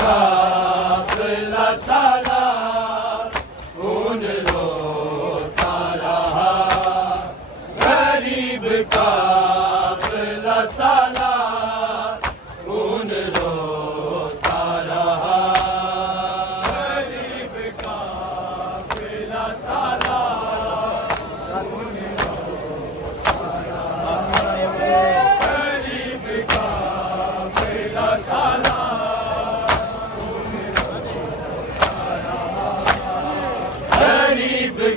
काफिला साला उन रोता रहा, गरीब काफिला साला उन रोता रहा, गरीब काफिला साला उन रोता रहा, गरीब काफिला साला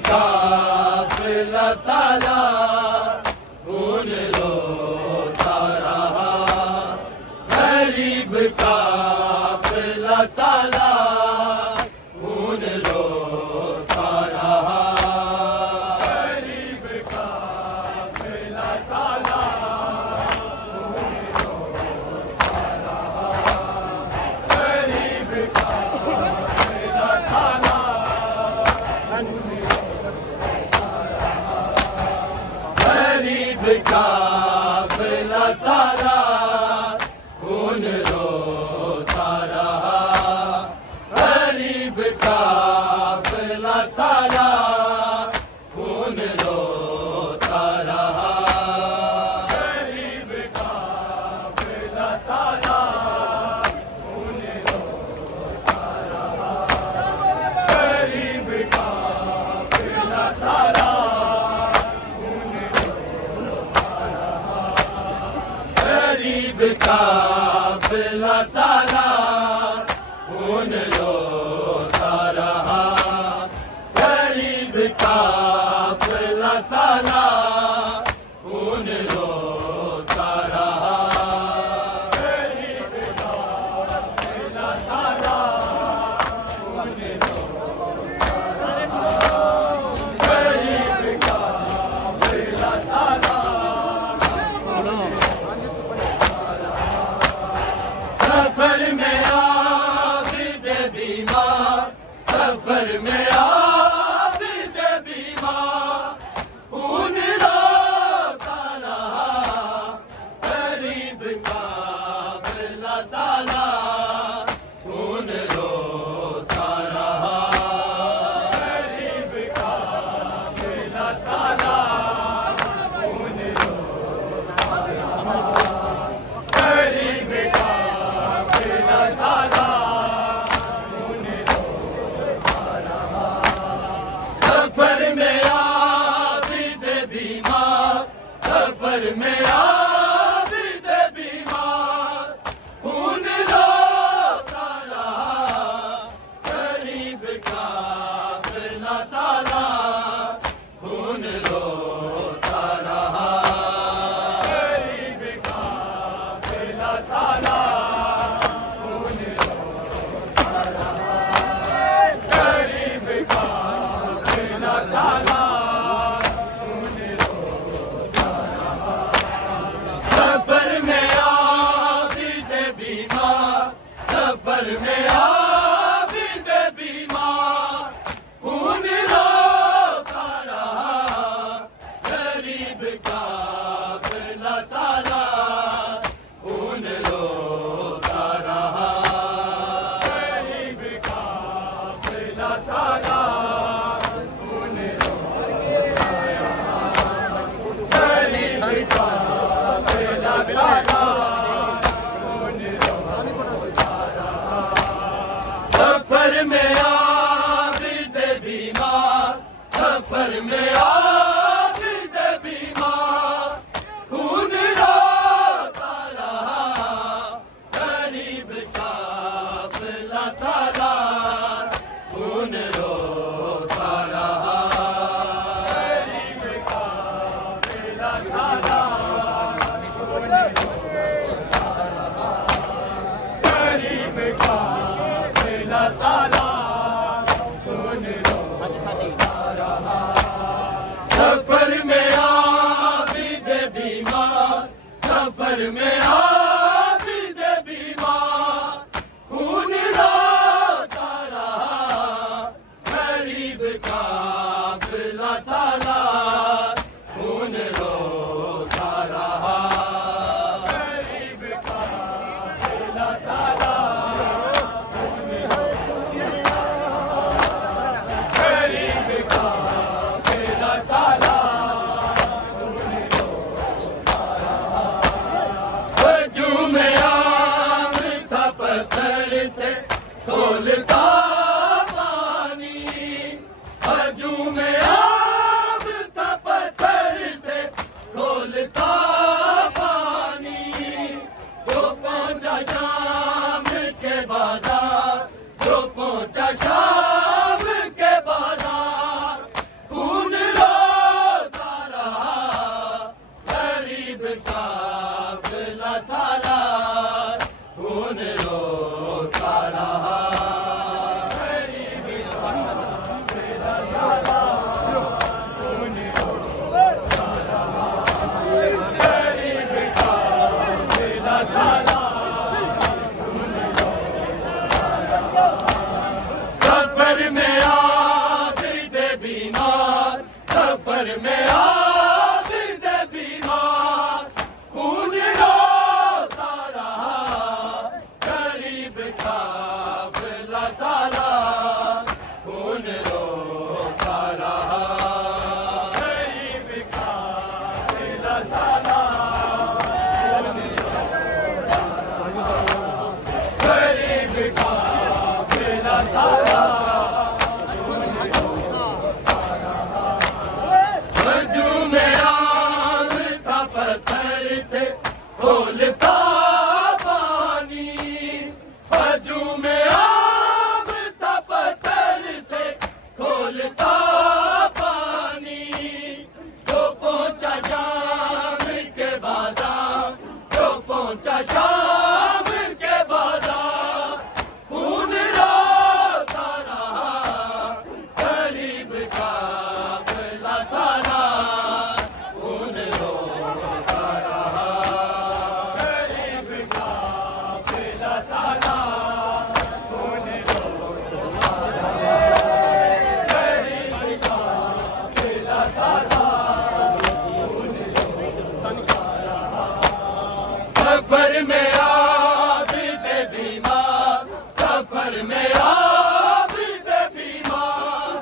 काफिला साला उन रोता रहा, गरीब काफिला साला उन रोता रहा, गरीब काफिला साला उन रोता रहा, गरीब काफिला साला गरीब काफिला साला उन रोता रहा, गरीब काफिला साला उन रोता रहा, गरीब काफिला साला उन रोता रहा, गरीब काफिला साला गरीब काफिला साला उन रोता रहा, गरीब काफिला साला उन रोता रहा, गरीब काफिला साला उन रोता रहा, गरीब काफिला साला सफर में आबिद बीमार, सफर में आबिद बीमार उन रोता रहा, गरीब काफिला साला उन रोता रहा, गरीब काफिला साला उन रोता रहा, गरीब काफिला साला उन रोता रहा, सफर में आबिद बीमार, सफर में आबिद बीमार उन रोता रहा, गरीब काफिला साला उन रोता रहा, गरीब काफिला साला उन रोता रहा, गरीब काफिला साला उन रोता रहा, सफर में आबिद बीमार, सफर में आबिद बीमार उन रोता रहा, गरीब काफिला साला उन रोता रहा, गरीब काफिला साला उन रोता रहा, गरीब काफिला साला उन रोता रहा, सफर में आबिद बीमार, सफर में आबिद बीमार खून रोता रहा, गरीब काफिला साला खून रोता रहा, गरीब काफिला साला खून रोता रहा, गरीब काफिला साला खून रोता रहा, सफर में आबिद बीमार, सफर में आबिद बीमार खोलता पानी हजू में आग था पत्थर थे खोलता पानी जो पहुंचा शाम के बाजार जो पहुंचा शाम के बाजार खून रोता रहा गरीब का गला सालार खून रोता रहा सफर में आबिदे बीमार सफर में आबिदे बीमार खून रोता रहा गरीब का गला सालार खून रोता रहा गरीब का गला सालार गरीब का गला सालार हजू में आग था पत्थर थे खोलता पानी हजू में आग था पत्थर थे खोलता पानी जो पहुंचा शाम के बाजार जो पहुंचा शाम के बाजार खून रोता रहा गरीब का गला सालार खून रोता रहा गरीब का गला सालार खून रोता रहा गरीब का गला सालार खून रोता रहा सफर में आबिदे बीमार सफर में आबिदे बीमार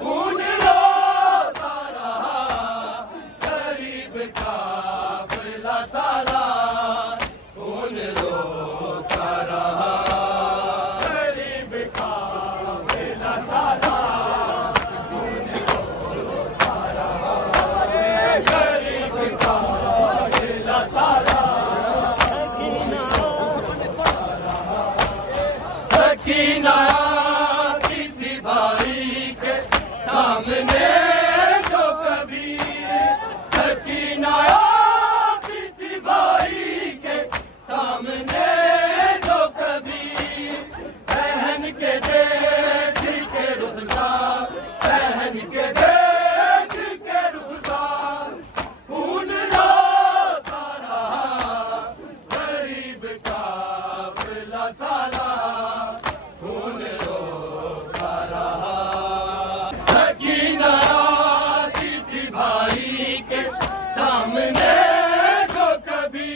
खून रोता रहा गरीब का गला सालार खून रोता रहा गरीब का गला सालार खून रोता रहा गरीब का गला सालार सकीना आती थी भाई के सामने जो कभी सकीना आती थी भाई के सामने जो कभी बहन के देख के रुखसार बहन के देख के रुखसार खून रोता रहा गरीब का गला सालार खून रोता रहा सकीना आती थी भाई के सामने जो कभी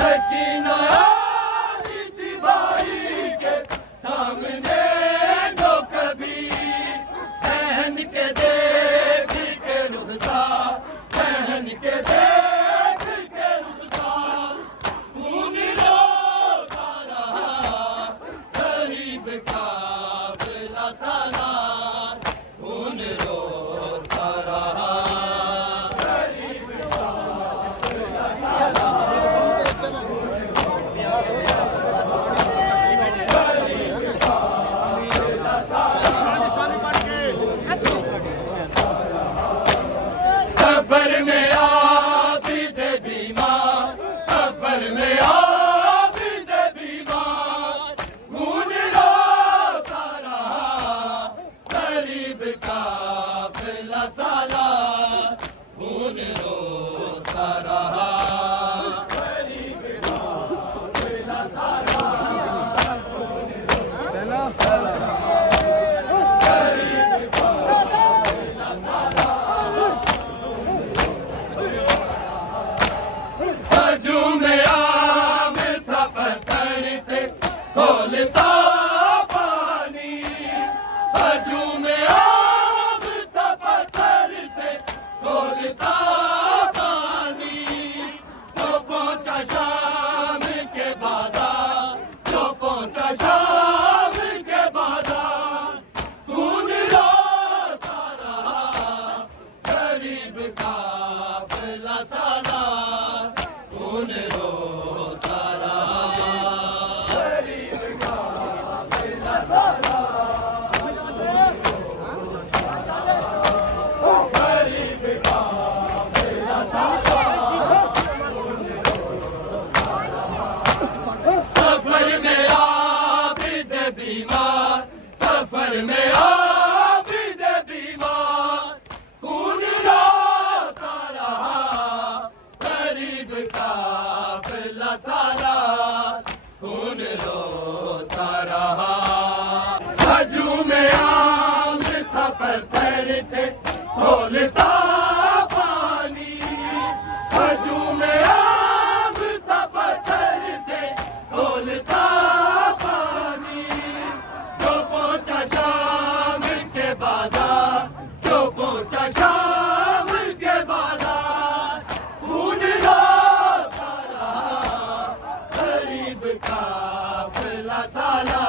सकीना आती थी भाई के सामने जो कभी बहन के देख के रुखसार बहन के देख के रुखसार खून रोता रहा गरीब का गला सालार खून रोता रहा गरीब का गला सालार गरीब का खोलता पानी हजूम आग था पत्थर थे खोलता पानी जो पहुंचा शाम के बाजार जो पहुंचा शाम के बाजार खून रोता रहा गरीब काफिला सालार खून रोता रहा गरीब काफिला सालार गरीब काफिला सालार सफर में आबिद बीमार सफर में आबिद बीमार खून रोता रहा गरीब काफिला सालार खून रोता रहा हजूम आग था पत्थर थे खोलता पानी हजूम आग था पत्थर थे खोलता पानी जो पहुंचा शाम के बाजार जो पहुंचा शाम के बाजार खून रोता रहा गरीब काफिला सालार